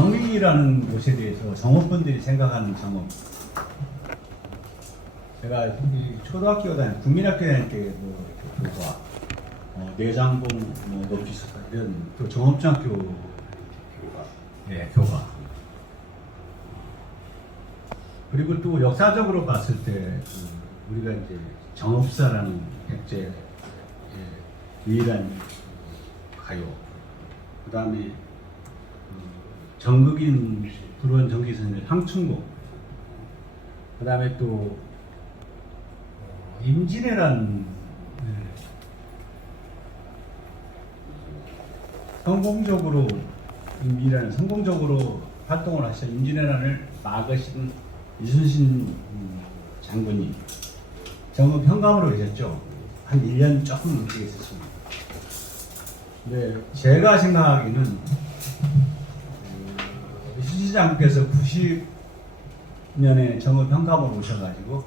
정의라는 것에 대해서 정업분들이 생각하는 정업. 제가 초등학교 다닐, 국민학교 다닐 때 이렇게 교과, 내장본, 높이수사 이런 또 정업중학교 교과, 교과. 그리고 또 역사적으로 봤을 때 우리가 이제 정업사라는 백제 유일한 가요. 그 다음에 정극인 불원 정기선의 황충곡. 그 다음에 또 임진왜란 성공적으로 임진왜란 성공적으로 활동을 하셔 임진왜란을 막으신 이순신 장군이 정읍 현감으로 계셨죠. 한 1년 조금 넘게 있었습니다. 근데 제가 생각하기는 이순신 장군께서 90년에 정읍 현감으로 오셔가지고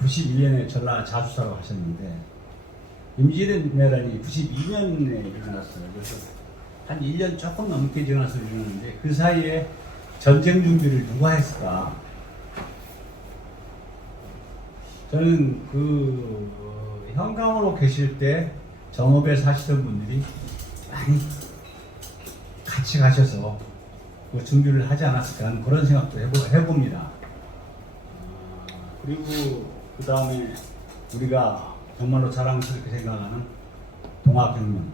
91년에 전라 자수사로 하셨는데 임진왜란이 92년에 일어났어요. 그래서 한 1년 조금 넘게 지나서 일어났는데 그 사이에 전쟁 준비를 누가 했을까? 저는 그 현감으로 계실 때 정읍에 사시던 분들이 많이 같이 가셔서 그 준비를 하지 않았을까 하는 그런 생각도 해봅니다. 그리고 그 다음에 우리가 정말로 자랑스럽게 생각하는 동학혁명.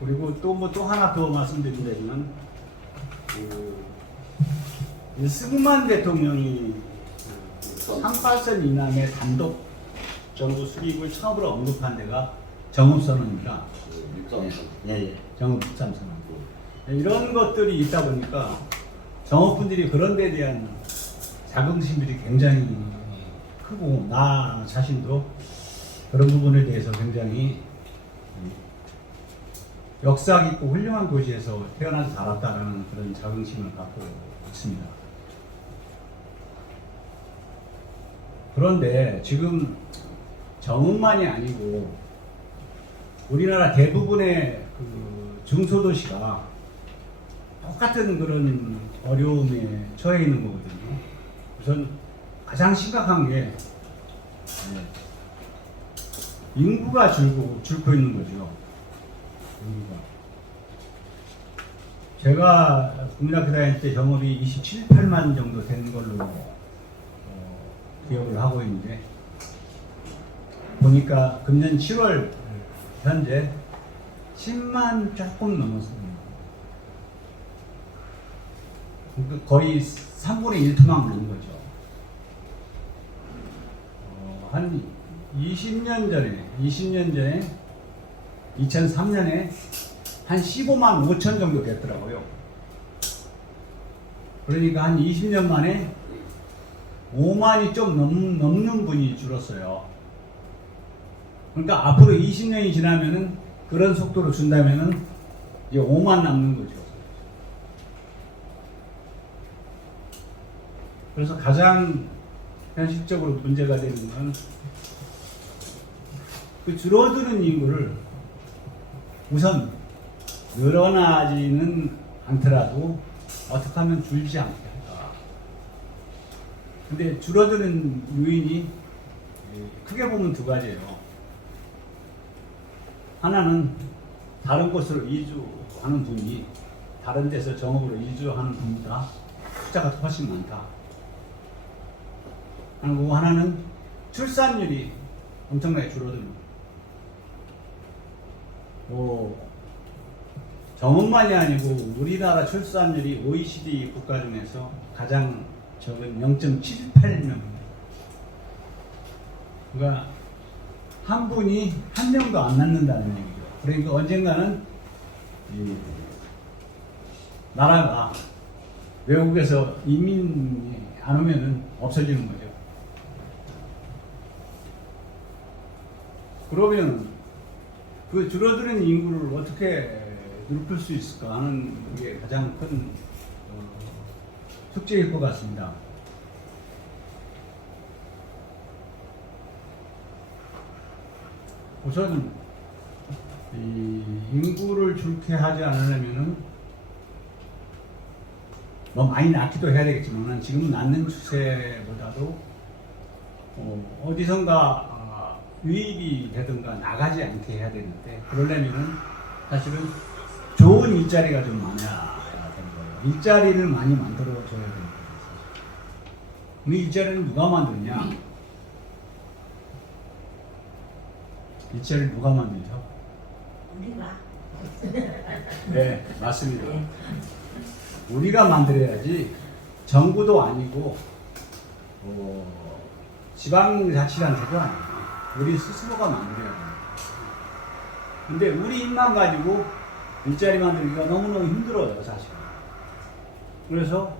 그리고 또 하나 더 말씀드린다면 승만 대통령이 38선 이남의 단독 정부 수립을 처음으로 언급한 데가 정읍선언입니다. 정읍 63선언. 이런 것들이 있다 보니까 정읍분들이 그런 데에 대한 자긍심들이 굉장히 크고 나 자신도 그런 부분에 대해서 굉장히 역사 깊고 훌륭한 도시에서 태어나서 자랐다는 그런 자긍심을 갖고 있습니다. 그런데 지금 정읍만이 아니고 우리나라 대부분의 그 중소도시가 똑같은 그런 어려움에 처해 있는 거거든요. 우선 가장 심각한 게 인구가 줄고 있는 거죠. 인구가. 제가 국민학교 다닐 때 정읍이 27, 8만 정도 되는 걸로 기억을 하고 있는데 보니까 금년 7월 현재 10만 조금 넘었습니다. 그러니까 거의 3분의 1토막 넘는 거죠. 한 20년 전에 2003년에 한 15만 5천 정도 됐더라고요. 그러니까 한 20년 만에 5만이 좀 넘는 분이 줄었어요. 그러니까 앞으로 20년이 지나면은 그런 속도로 준다면은 이제 5만 남는 거죠. 그래서 가장 현실적으로 문제가 되는 건 그 줄어드는 인구를 우선 늘어나지는 않더라도 어떻게 하면 줄지 않게 할까. 근데 줄어드는 요인이 크게 보면 두 가지예요. 하나는 다른 곳으로 이주하는 분이 다른 데서 정읍으로 이주하는 분보다 숫자가 훨씬 많다. 그리고 하나는 출산율이 엄청나게 줄어듭니다. 정읍만이 아니고 우리나라 출산율이 OECD 국가 중에서 가장 적은 0.78명. 그러니까 한 분이 한 명도 안 낳는다는 얘기죠. 그러니까 언젠가는 나라가 외국에서 이민이 안 오면은 없어지는 거죠. 그러면 그 줄어드는 인구를 어떻게 높일 수 있을까 하는 게 가장 큰 숙제일 것 같습니다. 우선 이 인구를 줄게 하지 않으려면은 뭐 많이 낳기도 해야 되겠지만 지금은 낳는 추세보다도 어디선가 유입이 되든가 나가지 않게 해야 되는데, 그러려면은 사실은 좋은 일자리가 좀 많아야 되는 거예요. 일자리를 많이 만들어 줘야 되는 거예요. 우리 일자리는 누가 만드냐? 일자리를 누가 만들죠? 우리가. 네, 맞습니다. 우리가 만들어야지. 정부도 아니고 지방자치단체도 아니고 우리 스스로가 만들어야 돼요. 근데 우리 입만 가지고 일자리 만들기가 너무너무 힘들어요, 사실은. 그래서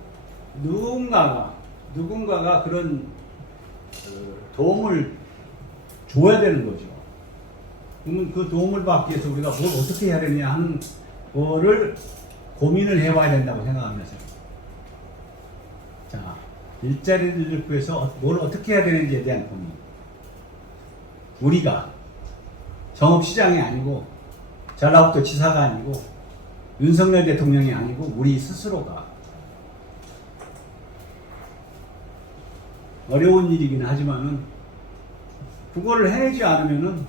누군가가 그런 도움을 줘야 되는 거죠. 그러면 그 도움을 받기 위해서 우리가 뭘 어떻게 해야 되냐 하는 거를 고민을 해봐야 된다고 생각합니다. 자, 일자리를 구해서 뭘 어떻게 해야 되는지에 대한 고민. 우리가 정읍시장이 아니고 전라북도 지사가 아니고 윤석열 대통령이 아니고 우리 스스로가, 어려운 일이긴 하지만은 그거를 해내지 않으면은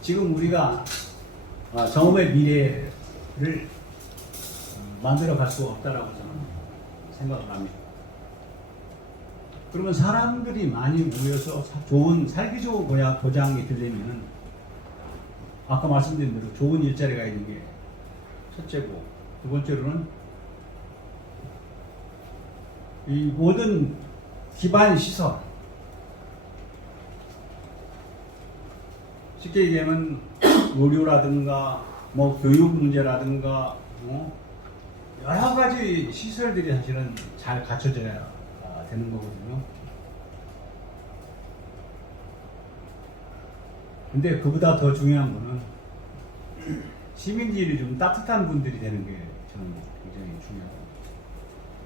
지금 우리가 정읍의 미래를 만들어 갈 수 없다라고 저는 생각을 합니다. 그러면 사람들이 많이 모여서 살기 좋은 보장이 되려면은 아까 말씀드린 대로 좋은 일자리가 있는 게 첫째고, 두 번째로는 이 모든 기반 시설, 쉽게 얘기하면 의료라든가 뭐 교육 문제라든가 여러 가지 시설들이 사실은 잘 갖춰져야 되는 거거든요. 근데 그보다 더 중요한 거는 시민들이 좀 따뜻한 분들이 되는 게 저는 굉장히 중요하고,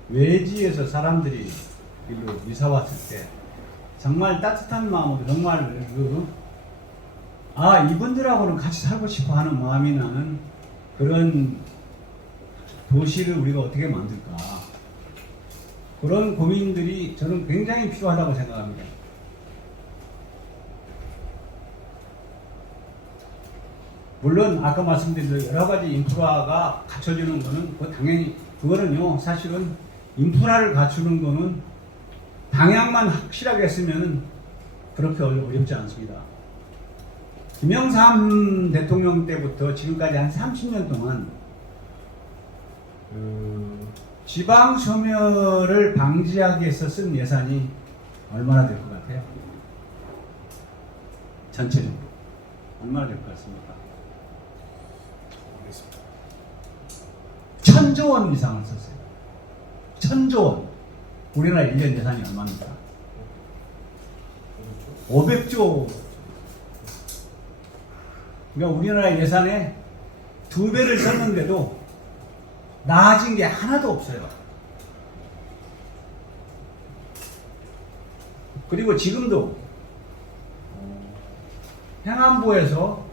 외지에서 사람들이 일로 이사 왔을 때 정말 따뜻한 마음으로 정말 이분들하고는 같이 살고 싶어 하는 마음이 나는 그런 도시를 우리가 어떻게 만들까, 그런 고민들이 저는 굉장히 필요하다고 생각합니다. 물론 아까 말씀드린 대로 여러 가지 인프라가 갖춰지는 거는 당연히 그거는요, 사실은 인프라를 갖추는 거는 방향만 확실하게 했으면 그렇게 어렵지 않습니다. 김영삼 대통령 때부터 지금까지 한 30년 동안 지방 소멸을 방지하기 위해서 쓴 예산이 얼마나 될 것 같아요? 전체적으로 얼마나 될 것 같습니까? 모르겠습니다. 1,000조 원 이상을 썼어요. 1,000조 원. 우리나라 1년 예산이 얼마입니까? 500조. 그러니까 우리나라 예산의 2배를 썼는데도 나아진 게 하나도 없어요. 그리고 지금도 행안부에서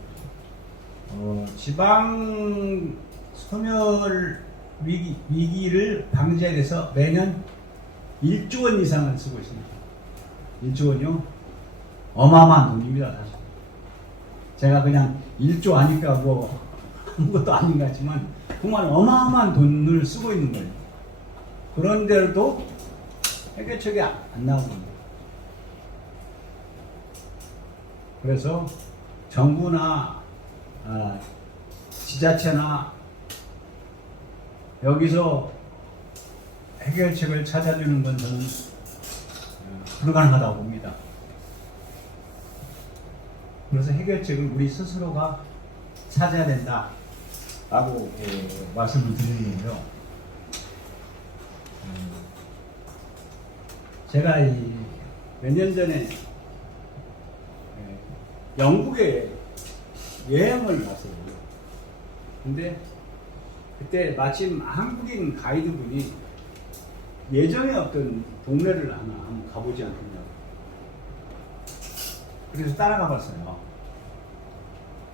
지방 소멸 위기를 방지하기 위해서 매년 1조 원 이상을 쓰고 있습니다. 1조 원이요? 어마어마한 돈입니다, 사실. 제가 그냥 1조 하니까 뭐 아무것도 아닌 것 같지만 정말 어마어마한 돈을 쓰고 있는 거예요. 그런데도 해결책이 안 나오거든요. 그래서 정부나 지자체나 여기서 해결책을 찾아주는 건 저는 불가능하다고 봅니다. 그래서 해결책을 우리 스스로가 찾아야 된다라고 말씀을 드리는 거예요. 제가 몇 년 전에 영국에 여행을 갔어요. 근데 그때 마침 한국인 가이드분이 예전에 어떤 동네를 하나 한번 가보지 않겠냐고. 그래서 따라가 봤어요.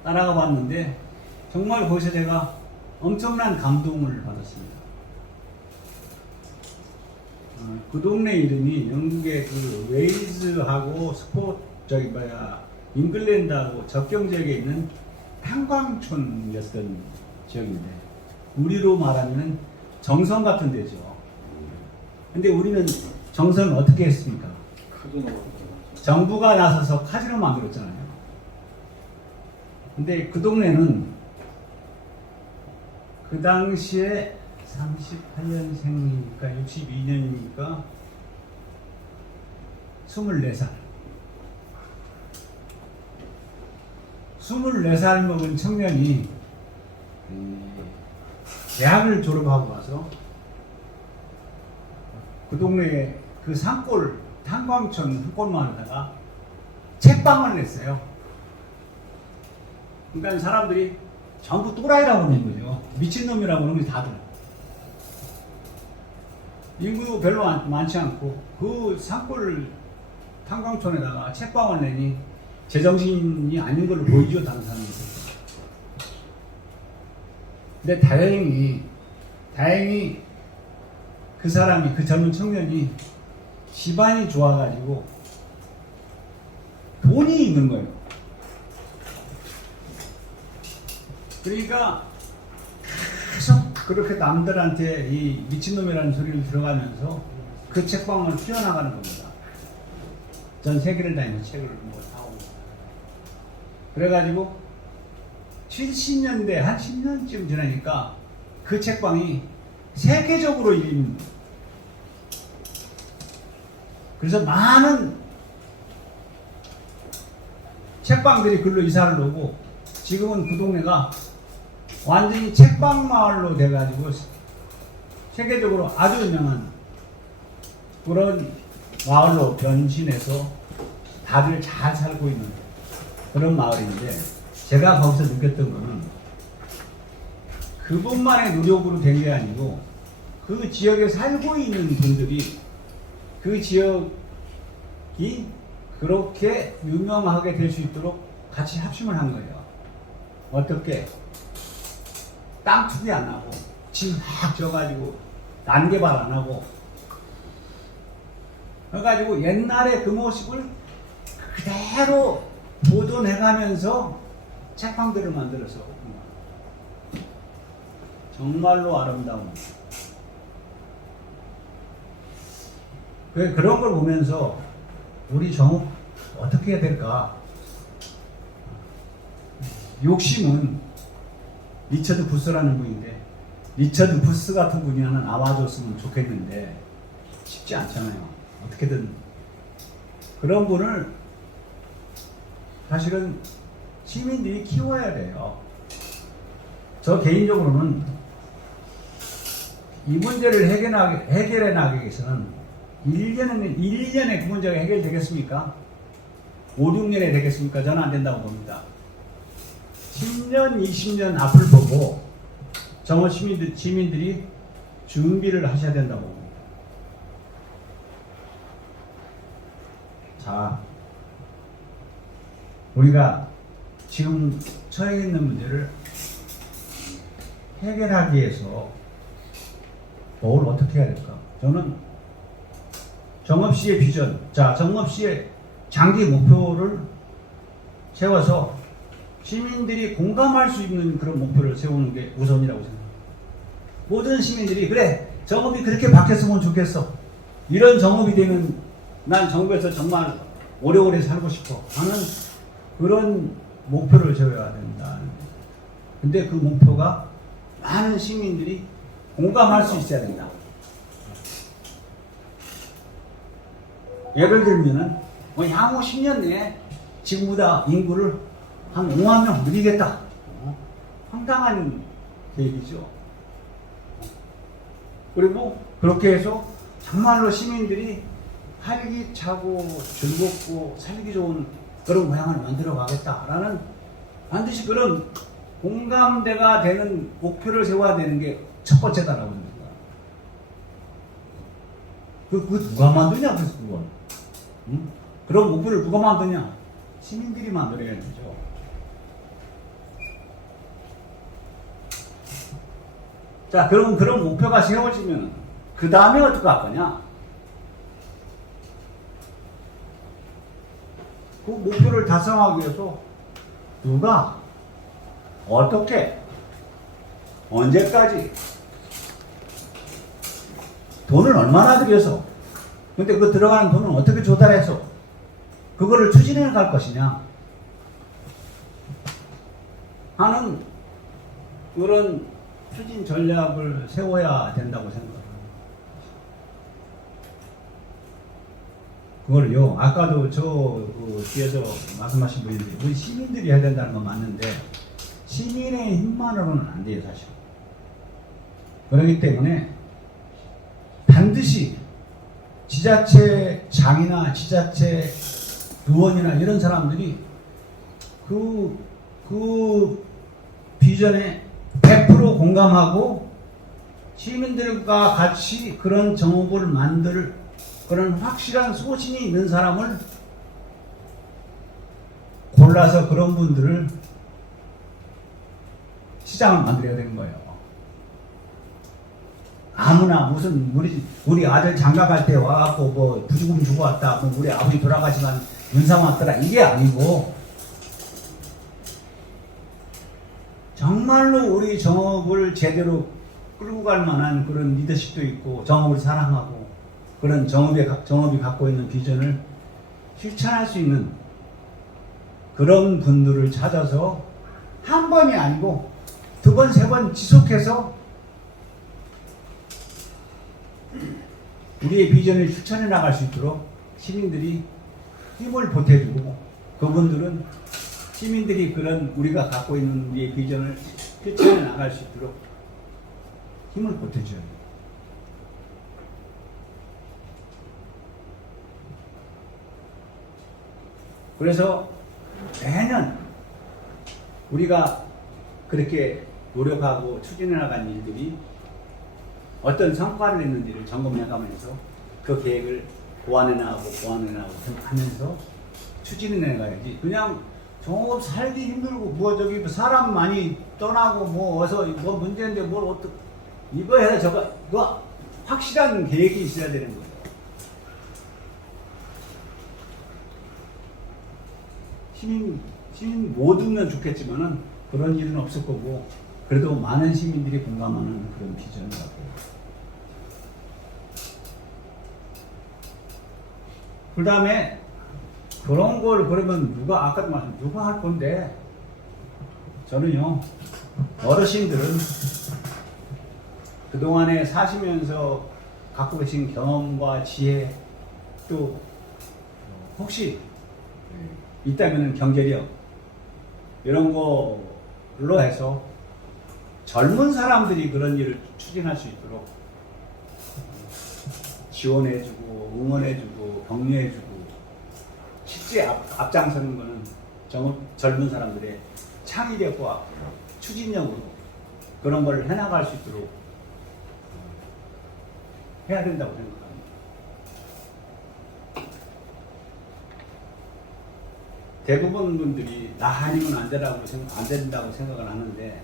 따라가 봤는데 정말 거기서 제가 엄청난 감동을 받았습니다. 그 동네 이름이 영국의 그 웨일즈하고 잉글랜드하고 접경 지역에 있는 탄광촌이었던 지역인데, 우리로 말하면 정선 같은 데죠. 근데 우리는 정선을 어떻게 했습니까? 정부가 나서서 카지노 만들었잖아요. 근데 그 동네는 그 당시에 38년생이니까 62년이니까 24살. 24살 먹은 청년이 대학을 졸업하고 와서 그 동네에 그 산골, 탄광촌 산골 마을에다가 책방을 냈어요. 그러니까 사람들이 전부 또라이라고 하는 거죠. 미친놈이라고 하는 거지, 다들. 인구도 별로 많지 않고 그 산골 탄광촌에다가 책방을 내니 제정신이 아닌 걸로 보이죠, 다른 사람들이. 근데 다행히 그 사람이, 그 젊은 청년이 집안이 좋아가지고 돈이 있는 거예요. 그러니까 계속 그렇게 남들한테 이 미친놈이라는 소리를 들어가면서 그 책방을 키워나가는 겁니다. 전 세계를 다니면서 책을 사오고. 그래가지고 70년대 한 10년쯤 지나니까 그 책방이 세계적으로 이민. 그래서 많은 책방들이 글로 이사를 오고, 지금은 그 동네가 완전히 책방 마을로 돼가지고 세계적으로 아주 유명한 그런 마을로 변신해서 다들 잘 살고 있는 그런 마을인데, 제가 거기서 느꼈던 거는 그분만의 노력으로 된 게 아니고 그 지역에 살고 있는 분들이 그 지역이 그렇게 유명하게 될 수 있도록 같이 합심을 한 거예요. 어떻게? 땅 투기 안 하고 집 막 져가지고 난개발 안 하고, 그래가지고 옛날에 그 모습을 그대로 보존해가면서 책방들을 만들어서 정말로 아름다운. 그런 걸 보면서 우리 정읍 어떻게 해야 될까? 욕심은 리처드 부스라는 분인데, 리처드 부스 같은 분이 하나 나와줬으면 좋겠는데 쉽지 않잖아요. 어떻게든 그런 분을 사실은 시민들이 키워야 돼요. 저 개인적으로는 이 문제를 해결해 나가기 위해서는 1년에 그 문제가 해결되겠습니까? 5, 6년에 되겠습니까? 저는 안 된다고 봅니다. 10년, 20년 앞을 보고 정읍 시민들이 준비를 하셔야 된다고 봅니다. 자, 우리가 지금 처해 있는 문제를 해결하기 위해서 뭘 어떻게 해야 될까? 저는 정읍시의 비전, 정읍시의 장기 목표를 세워서 시민들이 공감할 수 있는 그런 목표를 세우는 게 우선이라고 생각합니다. 모든 시민들이 그래, 정읍이 그렇게 바뀌었으면 좋겠어. 이런 정읍이 되면 난 정부에서 정말 오래오래 살고 싶어 하는 그런 목표를 세워야 된다. 근데 그 목표가 많은 시민들이 공감할 수 있어야 된다. 예를 들면은 향후 10년 내에 지금보다 인구를 한 5만 명 늘리겠다. 황당한 계획이죠. 그리고 그렇게 해서 정말로 시민들이 활기차고 즐겁고 살기 좋은 그런 모양을 만들어 가겠다라는, 반드시 그런 공감대가 되는 목표를 세워야 되는 게 첫 번째다라고 합니다. 그거 누가 만드냐, 그래서 그건. 응? 그런 목표를 누가 만드냐? 시민들이 만들어야 되죠. 자, 그럼 그런 목표가 세워지면 그 다음에 어떻게 할 거냐? 그 목표를 달성하기 위해서 누가 어떻게 언제까지 돈을 얼마나 들여서 근데 그 들어가는 돈은 어떻게 조달해서 그거를 추진해 갈 것이냐 하는 그런 추진 전략을 세워야 된다고 생각합니다. 그걸요, 아까도 그 뒤에서 말씀하신 분인데, 우리 시민들이 해야 된다는 건 맞는데, 시민의 힘만으로는 안 돼요, 사실. 그렇기 때문에, 반드시 지자체장이나 지자체 의원이나 이런 사람들이 그 비전에 100% 공감하고 시민들과 같이 그런 정업을 만들 그런 확실한 소신이 있는 사람을 골라서 그런 분들을 시장을 만들어야 되는 거예요. 아무나 무슨 우리 아들 장가 갈 때 와갖고 뭐 부주금 주고 왔다, 뭐 우리 아버지 돌아가시면 은상 왔더라 이게 아니고 정말로 우리 정업을 제대로 끌고 갈 만한 그런 리더십도 있고 정업을 사랑하고 그런 정업이 갖고 있는 비전을 실천할 수 있는 그런 분들을 찾아서 한 번이 아니고 두 번, 세 번 지속해서 우리의 비전을 실천해 나갈 수 있도록 시민들이 힘을 보태주고 그분들은 시민들이 그런 우리가 갖고 있는 우리의 비전을 실천해 나갈 수 있도록 힘을 보태줘야 돼요. 그래서 매년 우리가 그렇게 노력하고 추진해 나간 일들이 어떤 성과를 냈는지를 점검해 가면서 그 계획을 보완해 나가고 하면서 추진해 나가야지. 그냥 정업 살기 힘들고 뭐 저기 사람 많이 떠나고 뭐 어서 뭐 문제인데 뭘 어떻게 이거 해서 저거 이거 확실한 계획이 있어야 되는 거예요. 시민 모두면 좋겠지만은 그런 일은 없을 거고 그래도 많은 시민들이 공감하는 그런 비전을 갖고 그 다음에 그런 걸 그러면 누가 아까도 말씀 누가 할 건데 저는요 어르신들은 그동안에 사시면서 갖고 계신 경험과 지혜 또 혹시 있다면 경제력 이런 걸로 해서 젊은 사람들이 그런 일을 추진할 수 있도록 지원해주고 응원해주고 격려해주고 실제 앞장서는 거는 젊은 사람들의 창의력과 추진력으로 그런 걸 해나갈 수 있도록 해야 된다고 생각합니다. 대부분 분들이 나 아니면 안 된다고 생각을 하는데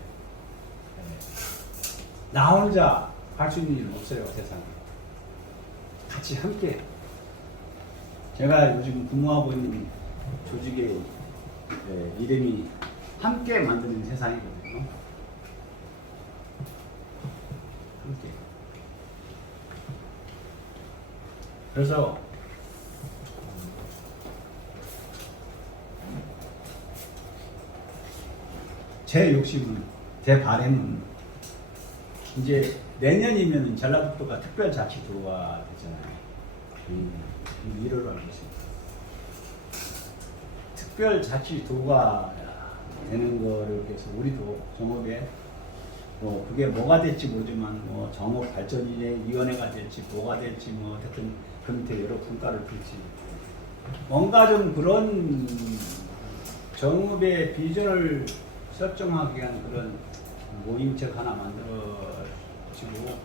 나 혼자 할 수 있는 일은 없어요, 세상에. 같이 함께. 제가 요즘 근무하고 있는 조직의 이름이 함께 만드는 세상이거든요. 함께. 그래서 제 욕심은, 제 바람은 이제 내년이면 전라북도가 특별자치도가 되잖아요. 1월로 알고 있습니다. 특별자치도가 되는 거를 위해서 우리도 정업에 뭐 그게 뭐가 될지 모르지만 뭐 정업발전위원회가 될지 뭐가 될지 뭐 어쨌든 그 밑에 여러 분과를 필지 뭔가 좀 그런 정업의 비전을 설정하기 위한 그런 모임책 하나 만들어지고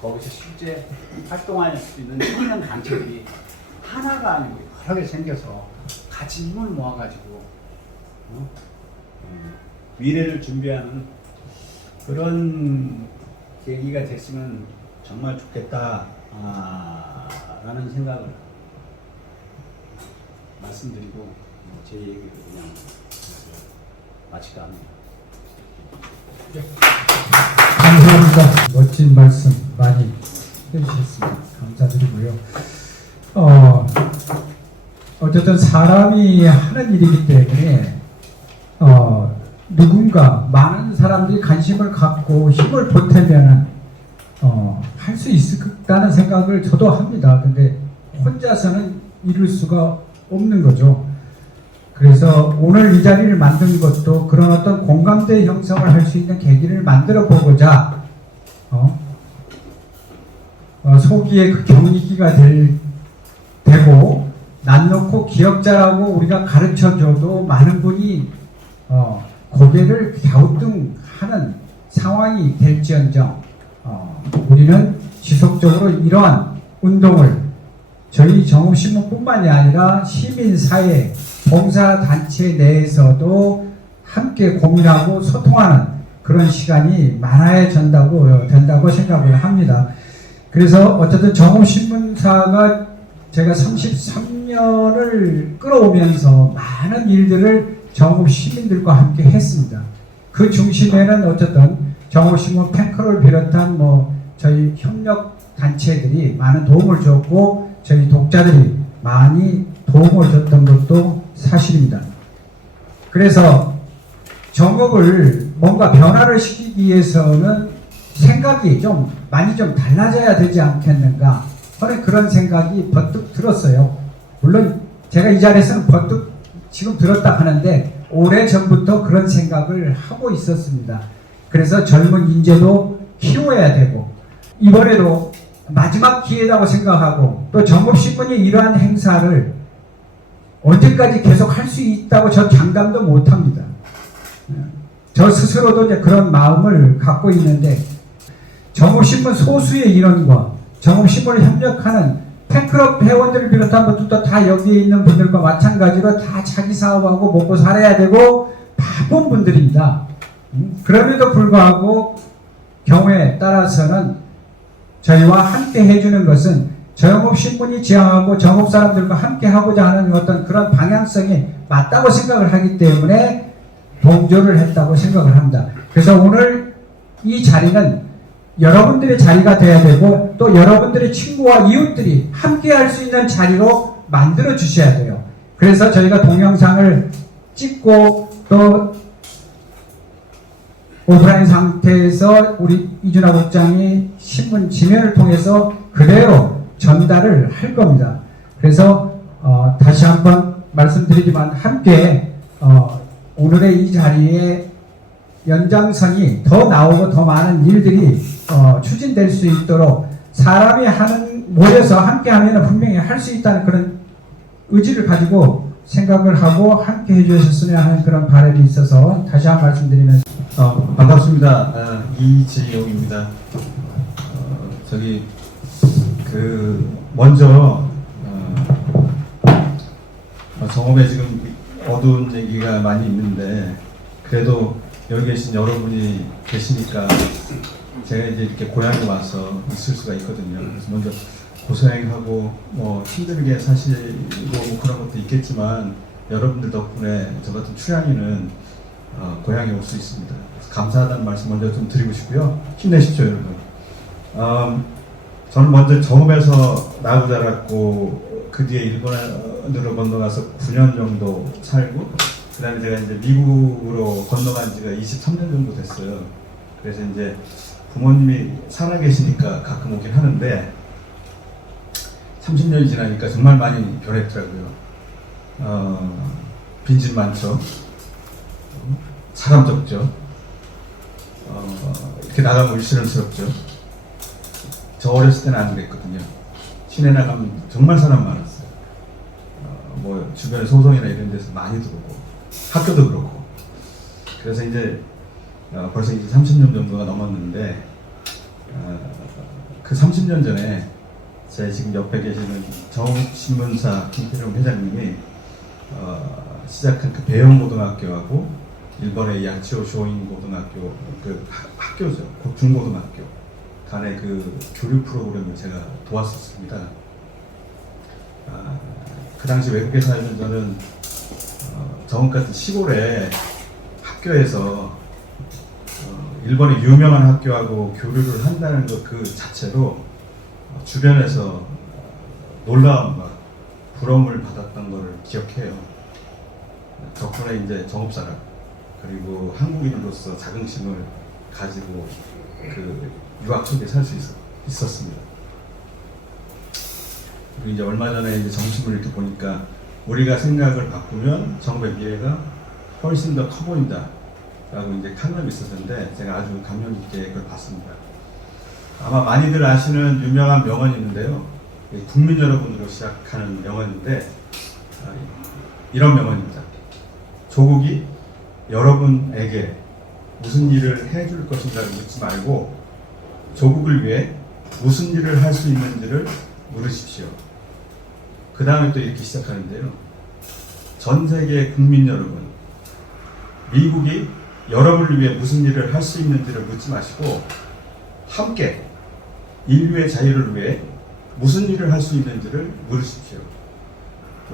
거기서 실제 활동할 수 있는 청년 단체들이 하나가 아니고 여러 개 생겨서 같이 힘을 모아가지고 미래를 준비하는 그런 계기가 됐으면 정말 좋겠다 라는 생각을 말씀드리고 제 얘기를 그냥 마칠까 합니다. 감사합니다. 멋진 말씀 많이 해주셨습니다. 감사드리고요. 어쨌든 사람이 하는 일이기 때문에 누군가 많은 사람들이 관심을 갖고 힘을 보태면은 할 수 있다는 생각을 저도 합니다. 근데 혼자서는 이룰 수가 없는 거죠. 그래서 오늘 이 자리를 만든 것도 그런 어떤 공감대 형성을 할 수 있는 계기를 만들어 보고자 소기의 그 경리기가 되고 난 놓고 기억자라고 우리가 가르쳐줘도 많은 분이 고개를 갸우뚱하는 상황이 될지언정 우리는 지속적으로 이러한 운동을 저희 정읍신문뿐만이 아니라 시민사회, 봉사단체 내에서도 함께 고민하고 소통하는 그런 시간이 많아야 된다고 생각을 합니다. 그래서 어쨌든 정읍신문사가 제가 33년을 끌어오면서 많은 일들을 정읍 시민들과 함께 했습니다. 그 중심에는 어쨌든 정읍신문 팬클을 비롯한 저희 협력 단체들이 많은 도움을 줬고 저희 독자들이 많이 도움을 줬던 것도 사실입니다. 그래서 정읍을 뭔가 변화를 시키기 위해서는 생각이 많이 달라져야 되지 않겠는가 하는 그런 생각이 번뜩 들었어요. 물론 제가 이 자리에서는 번뜩 지금 들었다 하는데 오래전부터 그런 생각을 하고 있었습니다. 그래서 젊은 인재도 키워야 되고 이번에도 마지막 기회라고 생각하고 또 정읍신문이 이러한 행사를 언제까지 계속 할 수 있다고 저 장담도 못합니다. 저 스스로도 이제 그런 마음을 갖고 있는데 정읍신문 소수의 인원과 정읍신문을 협력하는 팬클럽 회원들을 비롯한 분들도 다 여기에 있는 분들과 마찬가지로 다 자기 사업하고 먹고 살아야 되고 바쁜 분들입니다. 그럼에도 불구하고 경우에 따라서는 저희와 함께 해주는 것은 정읍신문이 지향하고 정읍 사람들과 함께 하고자 하는 어떤 그런 방향성이 맞다고 생각을 하기 때문에 동조를 했다고 생각을 합니다. 그래서 오늘 이 자리는 여러분들의 자리가 돼야 되고 또 여러분들의 친구와 이웃들이 함께 할 수 있는 자리로 만들어 주셔야 돼요. 그래서 저희가 동영상을 찍고 또 오프라인 상태에서 우리 이준하 국장이 신문 지면을 통해서 그대로 전달을 할 겁니다. 그래서 다시 한번 말씀드리지만 함께 오늘의 이 자리에 연장선이 더 나오고 더 많은 일들이 추진될 수 있도록 사람이 모여서 함께 하면 분명히 할 수 있다는 그런 의지를 가지고 생각을 하고 함께 해주셨으면 하는 그런 바람이 있어서 다시 한번 말씀드리면서 반갑습니다. 이재용입니다. 먼저 정읍에 지금 어두운 얘기가 많이 있는데 그래도 여기 계신 여러분이 계시니까 제가 이제 이렇게 고향에 와서 있을 수가 있거든요. 그래서 먼저 고생하고 힘들게 사시고 그런 것도 있겠지만 여러분들 덕분에 저 같은 출향이는 고향에 올 수 있습니다. 감사하다는 말씀 먼저 좀 드리고 싶고요. 힘내십시오, 여러분. 저는 먼저 정읍에서 나고 자랐고 그 뒤에 일본으로 건너가서 9년 정도 살고 그 다음에 제가 이제 미국으로 건너간 지가 23년 정도 됐어요. 그래서 이제 부모님이 살아계시니까 가끔 오긴 하는데 30년이 지나니까 정말 많이 변했더라고요. 빈집 많죠. 사람 적죠. 이렇게 나가면 울스름스럽죠. 저 어렸을 때는 안 그랬거든요. 시내 나가면 정말 사람 많았어요. 주변에 소송이나 이런 데서 많이 들어오고 학교도 그렇고. 그래서 이제 벌써 이제 30년 정도가 넘었는데 그 30년 전에 제 지금 옆에 계시는 정읍신문사 김태룡 회장님이 시작한 그 배영고등학교하고 일본의 야치오 쇼인 고등학교 그 학교죠. 중고등학교 간의 그 교류 프로그램을 제가 도왔었습니다. 그 당시 외국에 살던 저는 정읍 같은 시골에 학교에서 일본의 유명한 학교하고 교류를 한다는 것 그 자체로 주변에서 놀라움과 부러움을 받았던 것을 기억해요. 덕분에 이제 정읍사람 그리고 한국인으로서 자긍심을 가지고 그 유학 속에 살 수 있었습니다. 그리고 이제 얼마 전에 이제 점심을 이렇게 보니까 우리가 생각을 바꾸면 정부의 미래가 훨씬 더 커 보인다 라고 이제 칼럼이 있었는데 제가 아주 감명 깊게 그걸 봤습니다. 아마 많이들 아시는 유명한 명언이 있는데요. 국민 여러분으로 시작하는 명언인데 이런 명언입니다. 조국이 여러분에게 무슨 일을 해줄 것인가를 묻지 말고 조국을 위해 무슨 일을 할 수 있는지를 물으십시오. 그 다음에 또 이렇게 시작하는데요. 전 세계 국민 여러분, 미국이 여러분을 위해 무슨 일을 할 수 있는지를 묻지 마시고 함께 인류의 자유를 위해 무슨 일을 할 수 있는지를 물으십시오.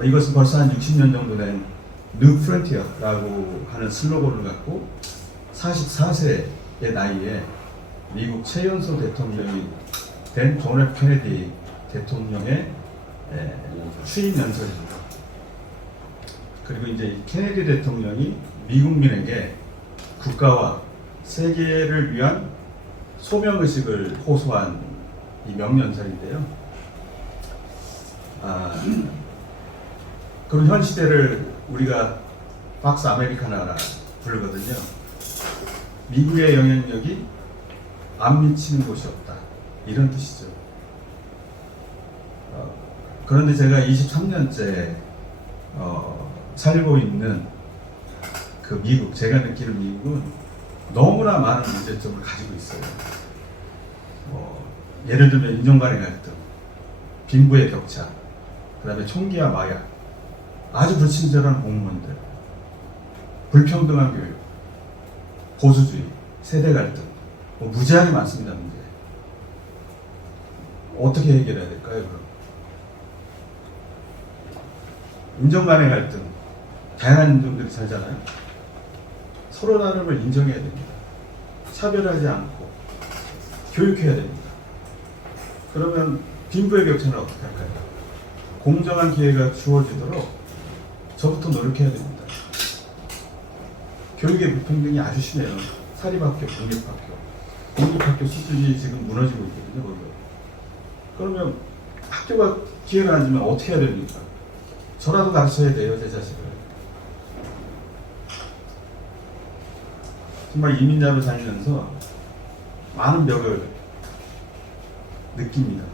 이것은 벌써 한 60년 정도 된 New Frontier라고 하는 슬로건을 갖고 44세의 나이에 미국 최연소 대통령이 된 존 F 케네디 대통령의 취임 연설입니다. 그리고 이제 케네디 대통령이 미국민에게 국가와 세계를 위한 소명의식을 호소한 이 명연설인데요. 그럼 현 시대를 우리가 박스 아메리카나라 부르거든요. 미국의 영향력이 안 미치는 곳이 없다. 이런 뜻이죠. 그런데 제가 23년째 살고 있는 그 미국, 제가 느끼는 미국은 너무나 많은 문제점을 가지고 있어요. 예를 들면 인종 간의 갈등, 빈부의 격차, 그 다음에 총기와 마약, 아주 불친절한 공무원들, 불평등한 교육, 보수주의, 세대 갈등, 무지하게 많습니다. 문제. 어떻게 해결해야 될까요? 그럼 인종 간의 갈등, 다양한 인종들이 살잖아요. 서로 다름을 인정해야 됩니다. 차별하지 않고 교육해야 됩니다. 그러면 빈부의 격차는 어떻게 할까요? 공정한 기회가 주어지도록 저부터 노력해야 됩니다. 교육의 불평등이 아주 심해요. 사립학교, 공립학교 수준이 지금 무너지고 있거든요. 거기가. 그러면 학교가 기회가 안 주면 어떻게 해야 됩니까? 저라도 가르쳐야 돼요, 제 자식을. 정말 이민자로 살면서 많은 벽을 느낍니다.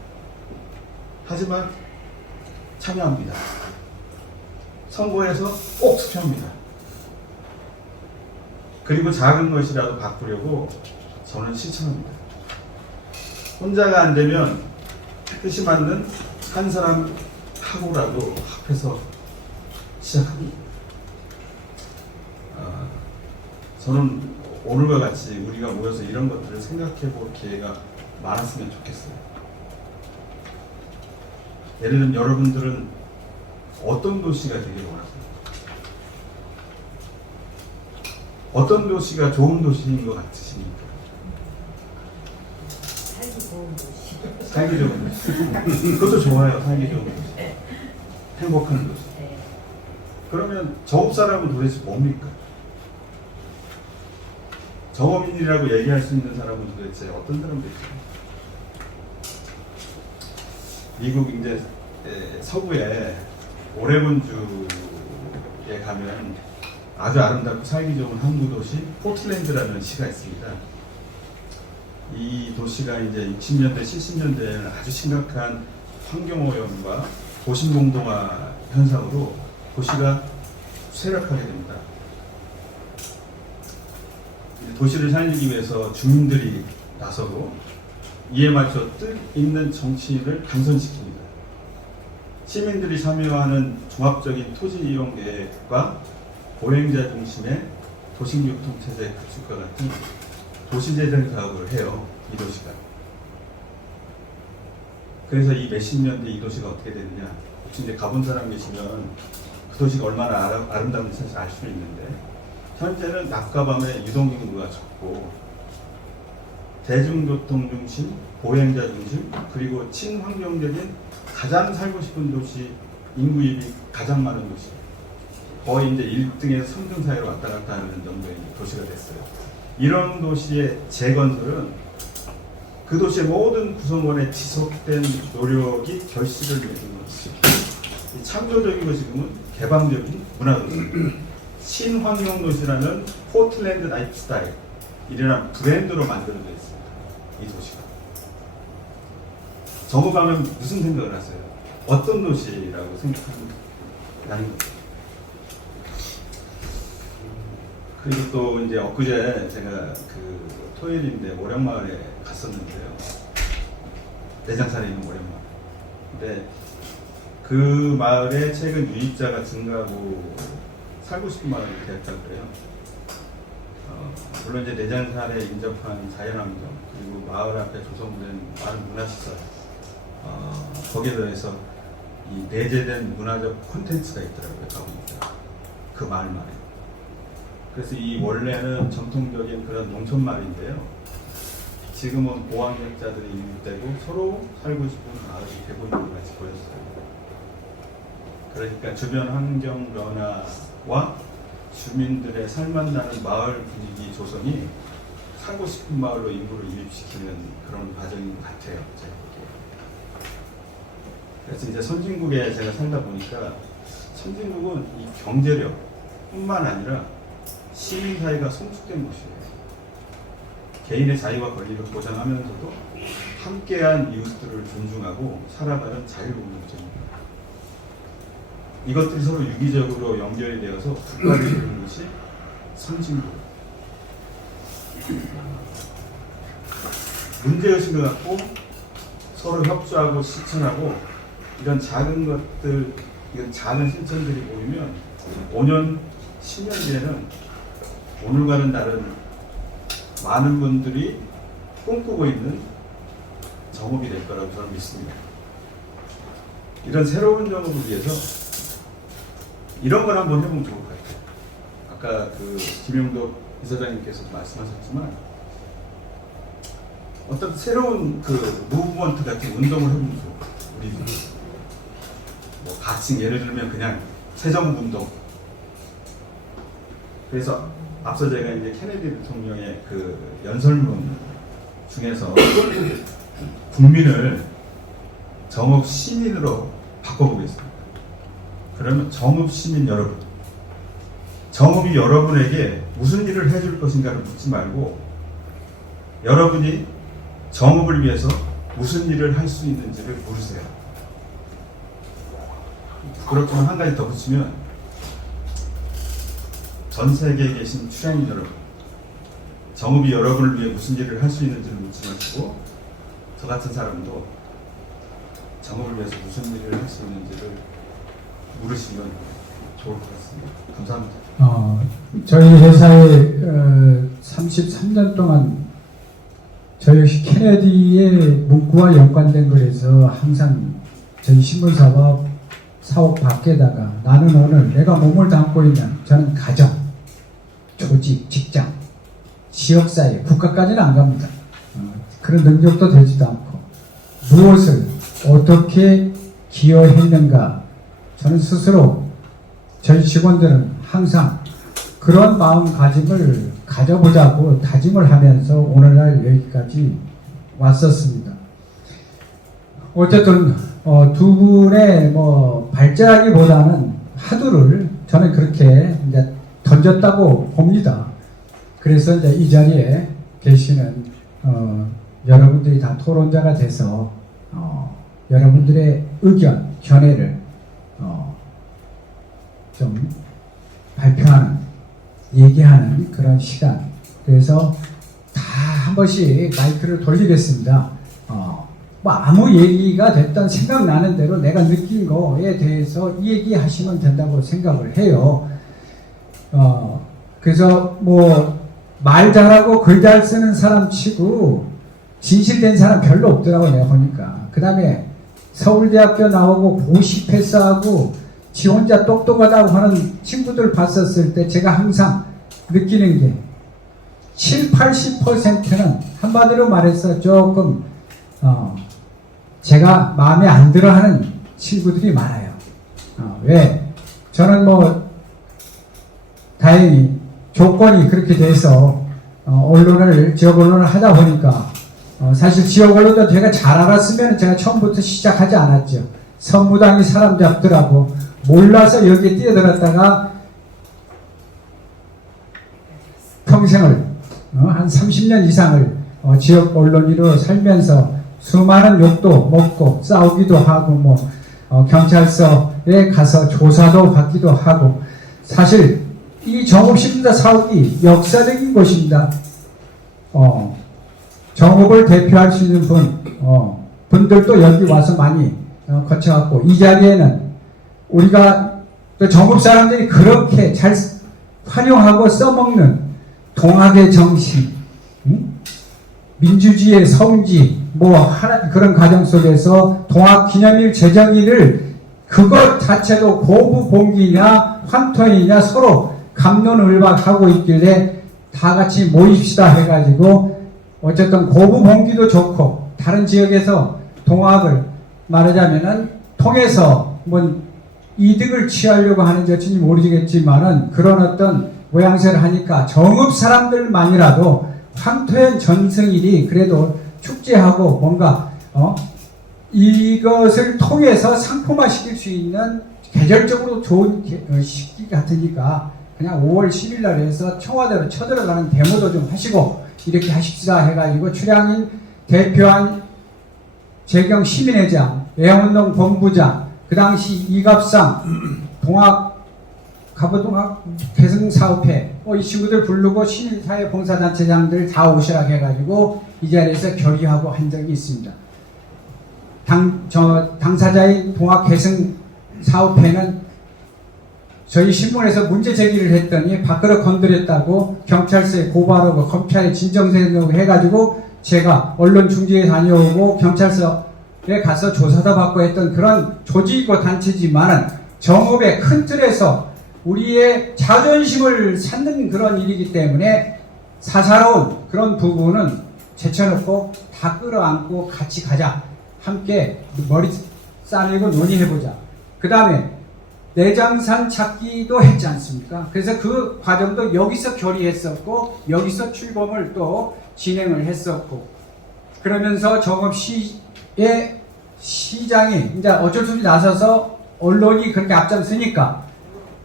하지만 참여합니다. 선거에서 꼭 투표합니다. 그리고 작은 것이라도 바꾸려고 저는 실천합니다. 혼자가 안 되면 뜻이 맞는 한 사람 하고라도 합해서 시작합니다. 저는 오늘과 같이 우리가 모여서 이런 것들을 생각해 볼 기회가 많았으면 좋겠어요. 예를 들면 여러분들은 어떤 도시가 되길 원하세요? 어떤 도시가 좋은 도시인 것 같으십니까? 살기 좋은 도시. 살기 좋은 도시. 그것도 좋아요. 살기 좋은 도시. 행복한 도시. 그러면 정읍 사람은 도대체 뭡니까? 정읍인이라고 얘기할 수 있는 사람은 도대체 어떤 사람들일까요? 미국 이제 서부에 오레곤주에 가면 아주 아름답고 살기 좋은 항구 도시 포틀랜드라는 시가 있습니다. 이 도시가 이제 60년대, 70년대에는 아주 심각한 환경오염과 도심공동화 현상으로 도시가 쇠락하게 됩니다. 도시를 살리기 위해서 주민들이 나서고 이에 맞춰 뜻있는 정치인을 당선시킵니다. 시민들이 참여하는 종합적인 토지 이용 계획과 보행자 중심의 도심교통체제 구축과 같은 도시재생 사업을 해요. 이 도시가. 그래서 이 몇십 년 뒤 이 도시가 어떻게 되느냐. 혹시 이제 가본 사람 계시면 그 그 도시가 얼마나 아름다운지 사실 알 수 있는데, 현재는 낮과 밤의 유동인구가 적고 대중교통 중심, 보행자 중심, 그리고 친환경적인 가장 살고 싶은 도시, 인구입이 가장 많은 도시, 거의 이제 1등에서 3등 사이로 왔다 갔다 하는 정도의 도시가 됐어요. 이런 도시의 재건설은 그 도시의 모든 구성원의 지속된 노력이 결실을 맺은 것이죠. 창조적이고 지금은 개방적인 문화도시, 신환경 도시라는 포틀랜드 라이프스타일 이라는 브랜드로 만들어져 있습니다. 이 도시가. 정읍하면 무슨 생각을 하세요? 어떤 도시라고 생각하는 거죠? 그리고 또 이제 엊그제 제가 그 토요일인데 모량마을에 갔었는데요. 내장산에 있는 모량마을. 근데 그 마을에 최근 유입자가 증가하고 살고 싶은 마을이 되었다고 그래요. 물론 이제 내장산에 인접한 자연환경 그리고 마을 앞에 조성된 많은 문화시설 거기에 대해서 이 내재된 문화적 콘텐츠가 있더라고요. 가보니까 그 마을만에. 그래서 이 원래는 전통적인 그런 농촌 마을인데요. 지금은 고학력자들이 유입되고 서로 살고 싶은 마을이 되고 있는 것 같이 보였어요. 그러니까 주변 환경 변화와 주민들의 살맛나는 마을 분위기 조성이 살고 싶은 마을로 인구를 유입시키는 그런 과정인 것 같아요. 제가 보기에. 그래서 이제 선진국에 제가 살다 보니까 선진국은 이 경제력뿐만 아니라 시민사회가 성숙된 곳이에요. 개인의 자유와 권리를 보장하면서도 함께한 이웃들을 존중하고 살아가는 자유공동체입니다. 이것들이 서로 유기적으로 연결이 되어서 국가를 이루는 것이 선진국. 문제의식을 갖고 서로 협조하고 실천하고 이런 작은 것들, 이런 작은 실천들이 모이면 5년, 10년 뒤에는 오늘과는 다른 많은 분들이 꿈꾸고 있는 정읍이 될 거라고 저는 믿습니다. 이런 새로운 정읍을 위해서 이런 걸 한번 해보면 좋을 것 같아요. 아까 그 김영덕 이사장님께서도 말씀하셨지만 어떤 새로운 그 무브먼트 같은 운동을 해보면 좋을 것 같아요. 우리도 뭐 가칭 예를 들면 그냥 새정읍 운동. 그래서 앞서 제가 이제 케네디 대통령의 그 연설문 중에서 국민을 정읍 시민으로 바꿔보겠습니다. 그러면 정읍 시민 여러분, 정읍이 여러분에게 무슨 일을 해줄 것인가를 묻지 말고 여러분이 정읍을 위해서 무슨 일을 할 수 있는지를 물으세요. 그렇지만 한 가지 더 붙이면 전 세계에 계신 출연인 여러분, 정읍이 여러분을 위해 무슨 일을 할 수 있는지를 묻지 마시고 저 같은 사람도 정읍을 위해서 무슨 일을 할 수 있는지를 물으시면 좋을 것 같습니다. 감사합니다. 저희 회사에 33년 동안 저 역시 케네디의 문구와 연관된 거라서 항상 저희 신문사와 사옥 밖에다가 나는 오늘 내가 몸을 담고 있는 저는 가정, 조직, 직장, 지역사회, 국가까지는 안 갑니다. 그런 능력도 되지도 않고 무엇을 어떻게 기여했는가 저는 스스로 저희 직원들은 항상 그런 마음가짐을 가져보자고 다짐을 하면서 오늘날 여기까지 왔었습니다. 어쨌든 두 분의 뭐 발자하기보다는 화두를 저는 그렇게 이제 던졌다고 봅니다. 그래서 이제 이 자리에 계시는 여러분들이 다 토론자가 돼서 여러분들의 의견, 견해를 좀 발표하는, 얘기하는 그런 시간. 그래서 다 한 번씩 마이크를 돌리겠습니다. 뭐 아무 얘기가 됐던 생각나는 대로 내가 느낀 거에 대해서 얘기하시면 된다고 생각을 해요. 그래서 뭐 말 잘하고 글 잘 쓰는 사람 치고 진실된 사람 별로 없더라고 내가 보니까. 그 다음에 서울대학교 나오고 고시 패스하고 지 혼자 똑똑하다고 하는 친구들 봤었을 때 제가 항상 느끼는 게 7, 80%는 한마디로 말해서 조금 제가 마음에 안 들어 하는 친구들이 많아요. 왜? 저는 뭐 다행히 조건이 그렇게 돼서 언론을, 지역 언론을 하다 보니까 사실 지역 언론도 제가 잘 알았으면 제가 처음부터 시작하지 않았죠. 선무당이 사람 잡더라고 몰라서 여기에 뛰어들었다가 평생을 한 30년 이상을 지역 언론인으로 살면서 수많은 욕도 먹고 싸우기도 하고 뭐 경찰서에 가서 조사도 받기도 하고 사실 이 정읍신문사 사업이 역사적인 것입니다. 정읍을 대표할 수 있는 분들도 여기 와서 많이 거쳐왔고 이 자리에는 우리가 또 정읍 사람들이 그렇게 잘 활용하고 써먹는 동학의 정신, 민주주의의 성지, 그런 과정 속에서 동학기념일 제정일을 그것 자체도 고부봉기냐 황토이냐 서로 갑론을박하고 있길래 다 같이 모입시다 해가지고 어쨌든 고부봉기도 좋고 다른 지역에서 동학을 말하자면은 통해서 뭐 이득을 취하려고 하는지 어쩐지 모르겠지만은 그런 어떤 모양새를 하니까 정읍 사람들만이라도 황토현 전승일이 그래도 축제하고 뭔가 이것을 통해서 상품화시킬 수 있는 계절적으로 좋은 시기 같으니까 그냥 5월 10일 날 해서 청와대로 쳐들어가는 데모도 좀 하시고 이렇게 하십시다 해가지고 출향인 대표한 재경 시민회장, 애원동 본부장, 그 당시 이갑상 가부동학 개성사업회 이 친구들 부르고 시민사회 봉사단체장들 다 오시라고 해가지고 이 자리에서 결의하고 한 적이 있습니다. 당사자인 동학개성사업회는 저희 신문에서 문제 제기를 했더니 밖으로 건드렸다고 경찰서에 고발하고 검찰에 진정신청을 해가지고 제가 언론 중지에 다녀오고 경찰서에 가서 조사도 받고 했던 그런 조직이고 단체지만은 정읍의 큰 틀에서 우리의 자존심을 찾는 그런 일이기 때문에 사사로운 그런 부분은 제쳐놓고 다 끌어안고 같이 가자. 함께 머리 싸내고 논의해보자. 그 다음에 내장산 찾기도 했지 않습니까? 그래서 그 과정도 여기서 결의했었고 여기서 출범을 또 진행을 했었고 그러면서 정읍시의 시장이 이제 어쩔 수 없이 나서서 언론이 그렇게 앞장서니까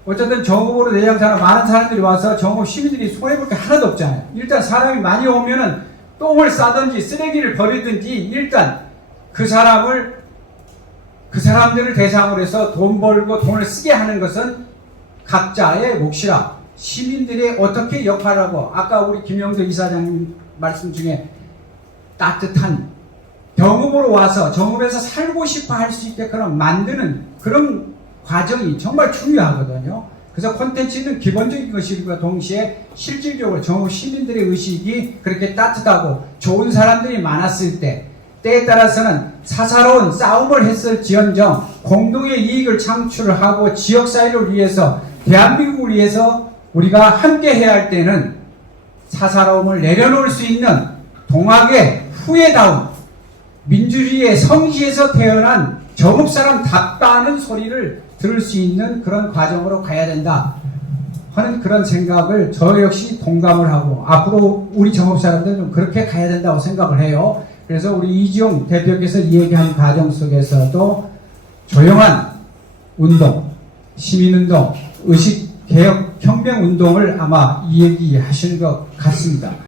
어쨌든 정읍으로 내장산에 많은 사람들이 와서 정읍 시민들이 손해볼 게 하나도 없잖아요. 일단 사람이 많이 오면은 똥을 싸든지 쓰레기를 버리든지 일단 그 사람들을 대상으로 해서 돈 벌고 돈을 쓰게 하는 것은 각자의 몫이라 시민들이 어떻게 역할하고 아까 우리 김영도 이사장님 말씀 중에 따뜻한 정읍으로 와서 정읍에서 살고 싶어 할 수 있게끔 만드는 그런 과정이 정말 중요하거든요. 그래서 콘텐츠는 기본적인 것이고 동시에 실질적으로 정읍 시민들의 의식이 그렇게 따뜻하고 좋은 사람들이 많았을 때 때에 따라서는 사사로운 싸움을 했을지언정 공동의 이익을 창출하고 지역사회를 위해서 대한민국을 위해서 우리가 함께 해야 할 때는 사사로움을 내려놓을 수 있는 동학의 후예다운 민주주의의 성지에서 태어난 정읍사람답다는 소리를 들을 수 있는 그런 과정으로 가야 된다 하는 그런 생각을 저 역시 동감을 하고 앞으로 우리 정읍사람들은 좀 그렇게 가야 된다고 생각을 해요. 그래서 우리 이지용 대표께서 이야기한 과정 속에서도 조용한 운동, 시민운동, 의식개혁 혁명운동을 아마 이야기하실 것 같습니다.